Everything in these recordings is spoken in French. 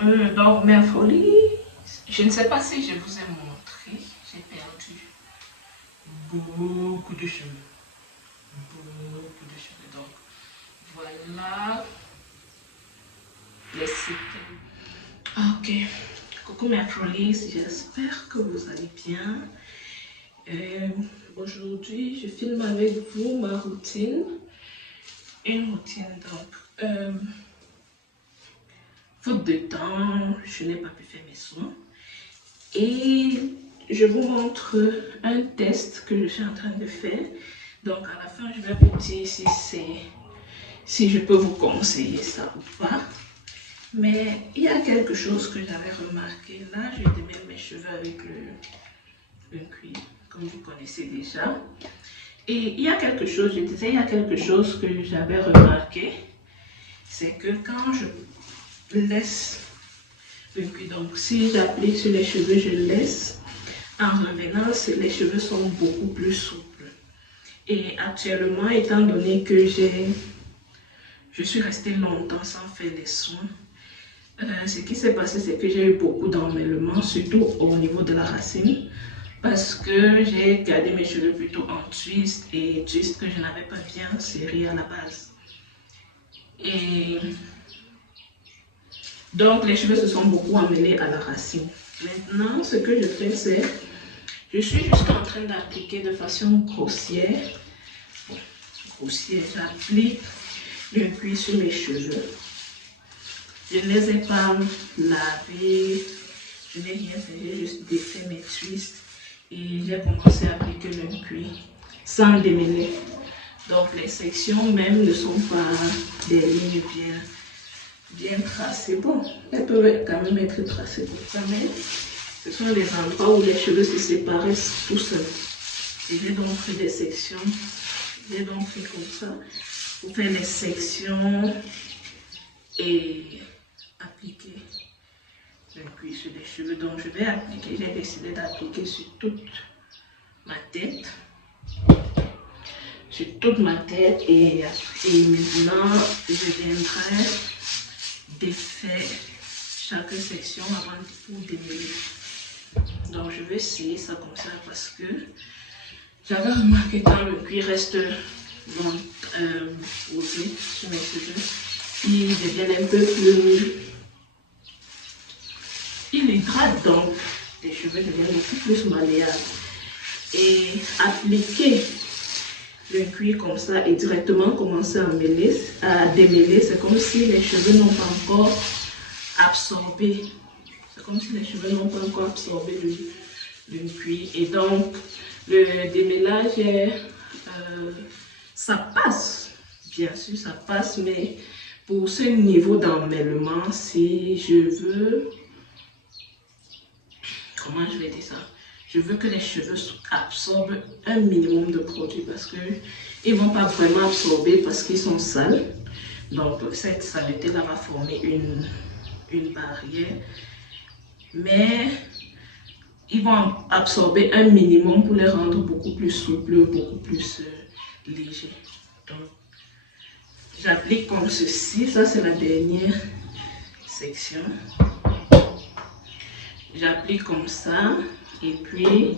Donc, mes folies, je ne sais pas si je vous ai montré, j'ai perdu beaucoup de cheveux. Beaucoup de cheveux. Donc, voilà les séquelles. Ok. Coucou mes folies, j'espère que vous allez bien. Aujourd'hui, je filme avec vous ma routine. Une routine, donc, faute de temps, je n'ai pas pu faire mes soins. Et je vous montre un test que je suis en train de faire. Donc, à la fin, je vais vous dire si je peux vous conseiller ça ou pas. Mais il y a quelque chose que j'avais remarqué. Là, je démêle mes cheveux avec le cuir, comme vous connaissez déjà. Et il y a quelque chose, je disais, il y a quelque chose que j'avais remarqué. C'est que quand je laisse le cuir, donc si j'applique sur les cheveux, je laisse. En revenant, les cheveux sont beaucoup plus souples. Et actuellement, étant donné que je suis restée longtemps sans faire les soins, ce qui s'est passé, c'est que j'ai eu beaucoup d'emmêlements, surtout au niveau de la racine, parce que j'ai gardé mes cheveux plutôt en twist et twist que je n'avais pas bien serré à la base. Et donc, les cheveux se sont beaucoup emmêlés à la racine. Maintenant, ce que je fais, c'est je suis juste en train d'appliquer de façon grossière. Bon, grossière, j'applique le cuir sur mes cheveux. Je ne les ai pas lavés, je n'ai rien fait, j'ai juste défait mes twists et j'ai commencé à appliquer le cuir sans démêler. Donc les sections même ne sont pas des lignes bien tracées. Bon, elles peuvent quand même être tracées comme ça, mais ce sont les endroits où les cheveux se séparaient tout seuls. Et j'ai donc fait des sections, j'ai donc fait comme ça pour faire les sections et appliquer le cuir sur les cheveux. Donc je vais appliquer, j'ai décidé d'appliquer sur toute ma tête. Sur toute ma tête et maintenant je viendrai défaire chaque section avant de démêler. Donc je vais essayer ça comme ça parce que j'avais remarqué quand le cuir reste posé sur mes cheveux, il devient un peu plus... Il hydrate donc les cheveux deviennent beaucoup plus malléables. Et appliquer le cuir comme ça et directement commencer à démêler, c'est comme si les cheveux n'ont pas encore absorbé. C'est comme si les cheveux n'ont pas encore absorbé le cuir. Et donc, le démêlage, ça passe. Bien sûr, ça passe, mais pour ce niveau d'emmêlement, si je veux... Comment je vais dire ça? Je veux que les cheveux absorbent un minimum de produit parce qu'ils ne vont pas vraiment absorber parce qu'ils sont sales. Donc, cette saleté-là va former une barrière. Mais ils vont absorber un minimum pour les rendre beaucoup plus souples, beaucoup plus légers. Donc, j'applique comme ceci. Ça, c'est la dernière section. J'applique comme ça et puis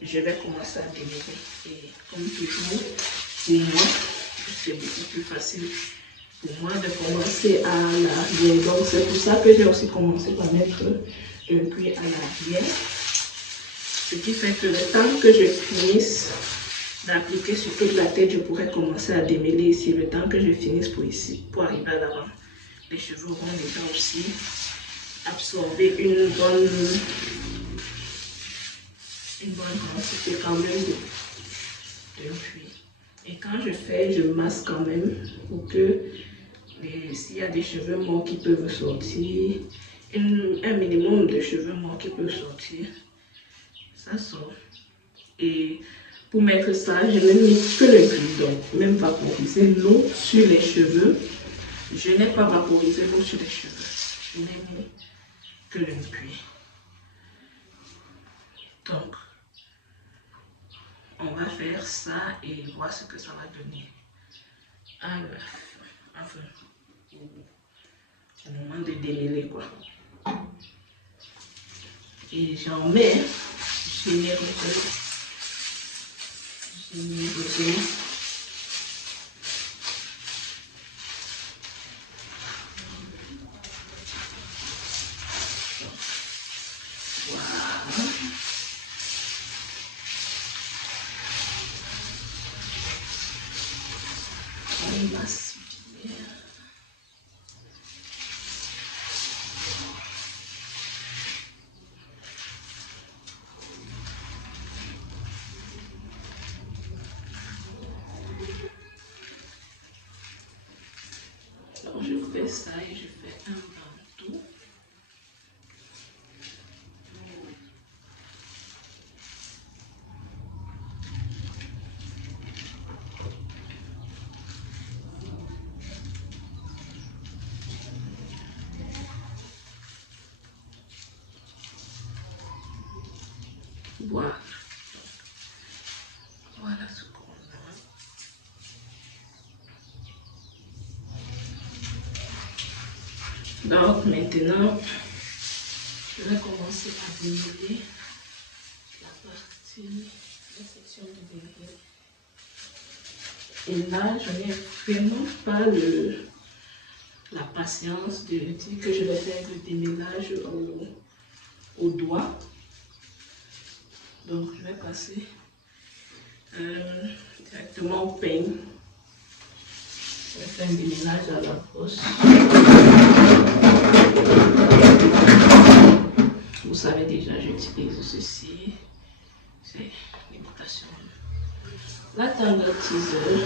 je vais commencer à démêler. Et comme toujours, pour moi, c'est beaucoup plus facile pour moi de commencer à l'arrière. Donc c'est pour ça que j'ai aussi commencé par mettre un cuir à l'arrière. Ce qui fait que le temps que je finisse d'appliquer sur toute la tête, je pourrais commencer à démêler ici. Le temps que je finisse pour ici, pour arriver à l'avant. Les cheveux auront déjà aussi absorber une bonne quantité quand même de cuir. Et quand je fais, je masse quand même pour que s'il y a des cheveux morts qui peuvent sortir, un minimum de cheveux morts qui peuvent sortir, ça sort. Et pour mettre ça, je n'ai mis que le cuir, donc même vaporiser l'eau sur les cheveux. Je n'ai pas vaporisé l'eau sur les cheveux. Je n'ai mis que le cuir. Donc, on va faire ça et voir ce que ça va donner. Alors, enfin, C'est le moment de démêler quoi. Et j'en mets généreusement. On masse bien. Donc je fais ça et je fais un bandeau. Voilà. Voilà ce qu'on a. Donc maintenant, je vais commencer à démêler la partie, la section de derrière. Et là, je n'ai vraiment pas la patience de dire que je vais faire le démêlage au doigt. Donc, je vais passer directement au peigne. Je vais faire un démêlage à la brosse. Vous savez déjà, j'utilise ceci. C'est l'imitation. La tangle teaser.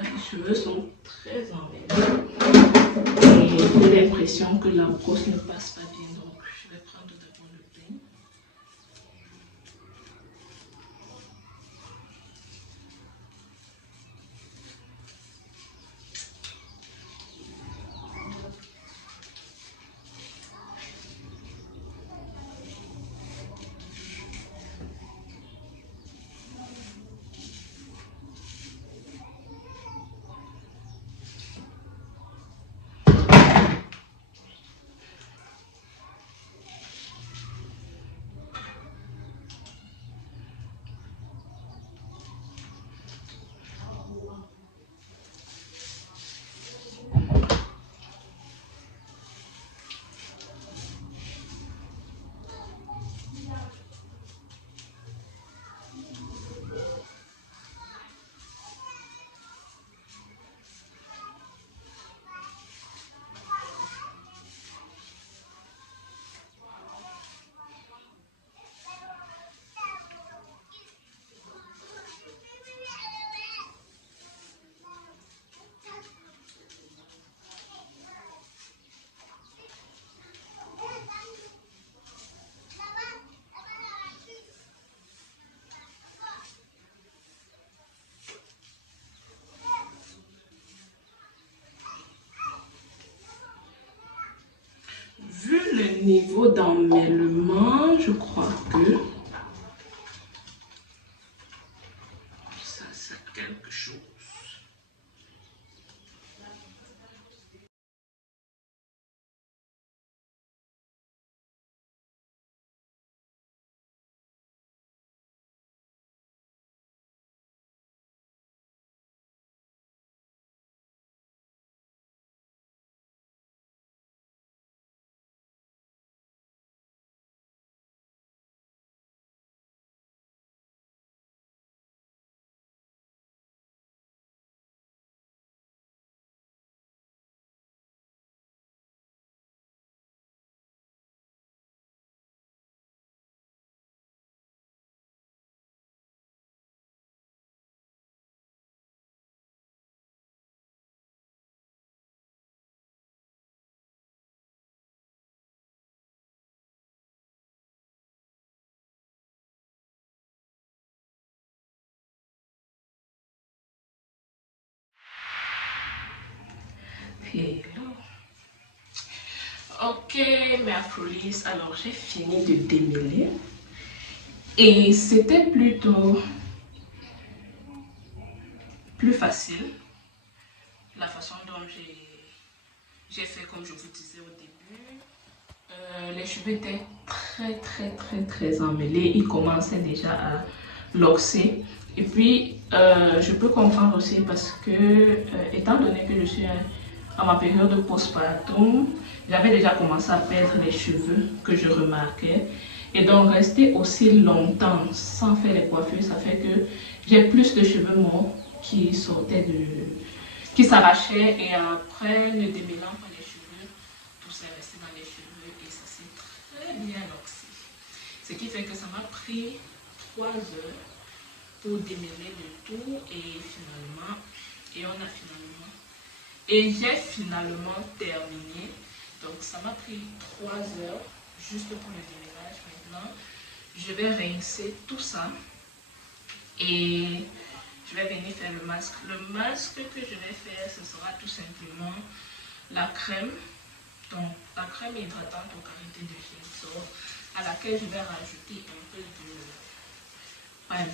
Les cheveux sont très emmêlés et j'ai l'impression que la brosse ne passe pas bien, donc je vais prendre d'abord le peigne. Vu le niveau d'emmêlement, je crois que ça c'est quelque chose. Hello. Ok, mes afrolis, alors j'ai fini de démêler et c'était plutôt plus facile la façon dont j'ai fait comme je vous disais au début. Les cheveux étaient très emmêlés, ils commençaient déjà à luxer. Et puis je peux comprendre aussi parce que étant donné que je suis à ma période de postpartum, j'avais déjà commencé à perdre les cheveux que je remarquais. Et donc rester aussi longtemps sans faire les coiffures, ça fait que j'ai plus de cheveux morts qui sortaient qui s'arrachaient et après ne démêlant pas les cheveux, tout ça est resté dans les cheveux et ça s'est très bien luxé. Ce qui fait que ça m'a pris 3 heures pour démêler le tout et j'ai finalement terminé. Donc ça m'a pris 3 heures juste pour le démêlage. Maintenant, je vais rincer tout ça et je vais venir faire le masque. Le masque que je vais faire, ce sera tout simplement la crème. Donc la crème hydratante au karité de Ginso à laquelle je vais rajouter à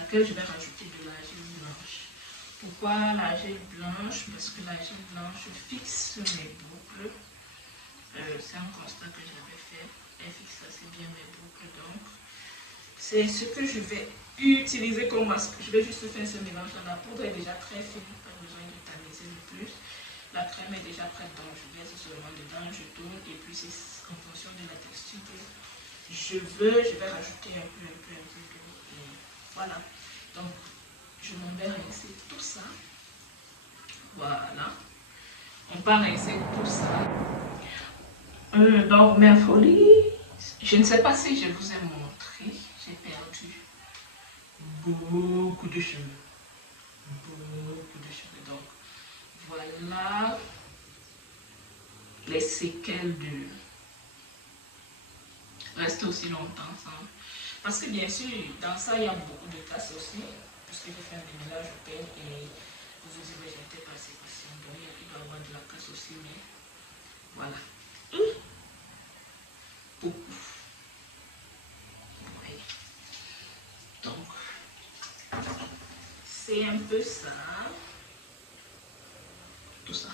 laquelle je vais rajouter de l'argile blanche. Pourquoi l'argile blanche? Parce que l'argile blanche fixe mes boucles. C'est un constat que j'avais fait. Elle fixe assez bien mes boucles. Donc, c'est ce que je vais utiliser comme masque. Je vais juste faire ce mélange. La poudre est déjà très fine. Pas besoin de tamiser le plus. La crème est déjà prête. Donc, je verse seulement dedans. Je tourne. Et puis, c'est en fonction de la texture que je vais rajouter un peu d'eau. Et voilà. Donc, je m'en vais rincer tout ça. Voilà. On va rincer tout ça. Donc, mes folies, je ne sais pas si je vous ai montré, j'ai perdu beaucoup de cheveux. Beaucoup de cheveux. Donc, voilà les séquelles de rester aussi longtemps ensemble. Parce que bien sûr, dans ça, il y a beaucoup de casse aussi, puisque j'ai fait un démêlage au peigne et vous vous dites, j'étais pas assez patient. Donc, il doit y avoir de la casse aussi, mais voilà. Beaucoup. Oui. Donc, c'est un peu ça. Tout ça.